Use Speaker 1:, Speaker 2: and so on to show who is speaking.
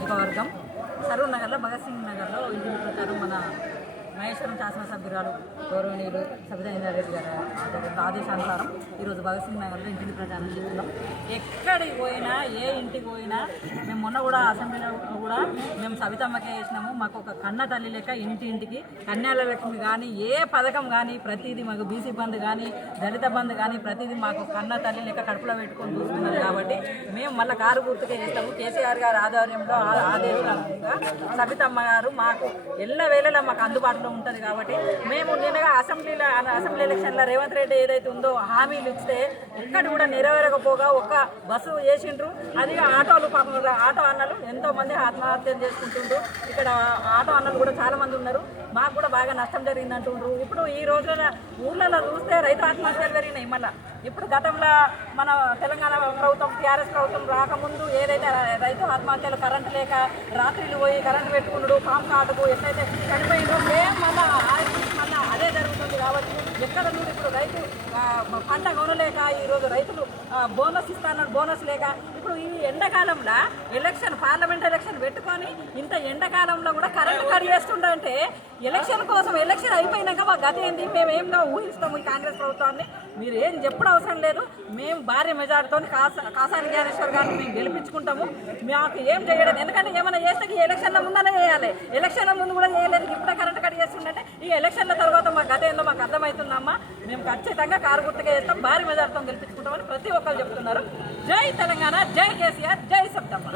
Speaker 1: నియోజకవర్గం సరూర్ నగర్లో భగత్ సింగ్ నగర్లో ఇంటి ప్రకారం మన మహేశ్వరం శాసనసభ్యురాలు గౌరవనీయులు సబితా ఇంద్రారెడ్డి గారి ఆదేశానుసారం ఈరోజు భగత్ సింగ్ నగర్లో ఇంటిని ప్రచారం చేస్తున్నాం. ఎక్కడికి పోయినా ఏ ఇంటికి పోయినా మేము మొన్న కూడా అసెంబ్లీలో కూడా మేము సవితమ్మకే వేసినాము మాకు ఒక కన్న తల్లి లెక్క ఇంటి ఇంటికి కన్యాల లక్ష్మి కానీ ఏ పథకం కానీ ప్రతిదీ మాకు బీసీ బంద్ కానీ దళిత బంద్ కానీ ప్రతిదీ మాకు కన్న తల్లి లెక్క కడుపులో పెట్టుకొని చూస్తున్నారు కాబట్టి మేము మళ్ళీ కారు గుర్తుకే చేస్తాము. కేసీఆర్ గారి ఆధ్వర్యంలో ఆ- ఆదేశాలుగా సబితమ్మ గారు మాకు ఎల్ల వేళలా మాకు అందుబాటులో ఉంటుంది కాబట్టి మేము నిన్నగా అసెంబ్లీలో అసెంబ్లీ ఎలక్షన్లో రేవంత్ రెడ్డి ఏదైతే ఉందో హామీలు ఇస్తే ఎక్కడ కూడా నెరవేరకపోగా ఒక్క బస్సు వేసిండ్రు అది ఆటోలు పాపం ఆటో అన్నలు ఎంతోమంది ఆత్మహత్యలు చేసుకుంటుండ్రు. ఇక్కడ ఆటో అన్నలు కూడా చాలా మంది ఉన్నారు. మాకు కూడా బాగా నష్టం జరిగింది అంటుండ్రు ఇప్పుడు ఈ రోజున ఊర్లలో చూస్తే రైతు ఆత్మహత్యలు జరిగినాయి మళ్ళీ. ఇప్పుడు గతంలో మన తెలంగాణ ప్రభుత్వం టీఆర్ఎస్ ప్రభుత్వం రాకముందు ఏదైతే రైతు ఆత్మహత్యలు కరెంటు లేక రాత్రిలు పోయి కరెంటు పెట్టుకున్నాడు పాము కాటుకు ఎట్లయితే చనిపోయిందో సేమ్ మళ్ళీ ఎక్కడ నువ్వు ఇప్పుడు రైతు పంట కొనలేక ఈరోజు రైతులు బోనస్ ఇస్తానని బోనస్ లేక ఇప్పుడు ఈ ఎండాకాలంలో ఎలక్షన్ పార్లమెంట్ ఎలక్షన్ పెట్టుకొని ఇంత ఎండాకాలంలో కూడా కరెంట్ కట్ చేస్తుండంటే ఎలక్షన్ కోసం ఎలక్షన్ అయిపోయినాక మా గత ఏంది? మేము ఏం ఊహిస్తాము ఈ కాంగ్రెస్ ప్రభుత్వాన్ని? మీరు ఏం చెప్పడం అవసరం లేదు. మేము భారీ మెజార్టీతో కాసా కాసాని జ్ఞానేశ్వర్ గారిని మేము గెలిపించుకుంటాము. మాకు ఏం చేయడం? ఎందుకంటే ఏమైనా చేస్తే ఈ ఎలక్షన్ల ముందనే చేయాలి. ఎలక్షన్ల ముందు కూడా చేయలేదు ఇప్పుడే కరెంట్ కట్ చేస్తుందంటే ఈ ఎలక్షన్ల తర్వాత మా గత ఏందో మాకు అర్థమవుతుందమ్మా. మేము ఖచ్చితంగా కారు గుర్తుగా చేస్తాం భారీ మెజార్టీతో గెలిపించుకుంటామని ప్రతి ఒక్కరు చెప్తున్నారు. జై తెలంగాణ జై కేసీఆర్ జై సప్తమ్మ.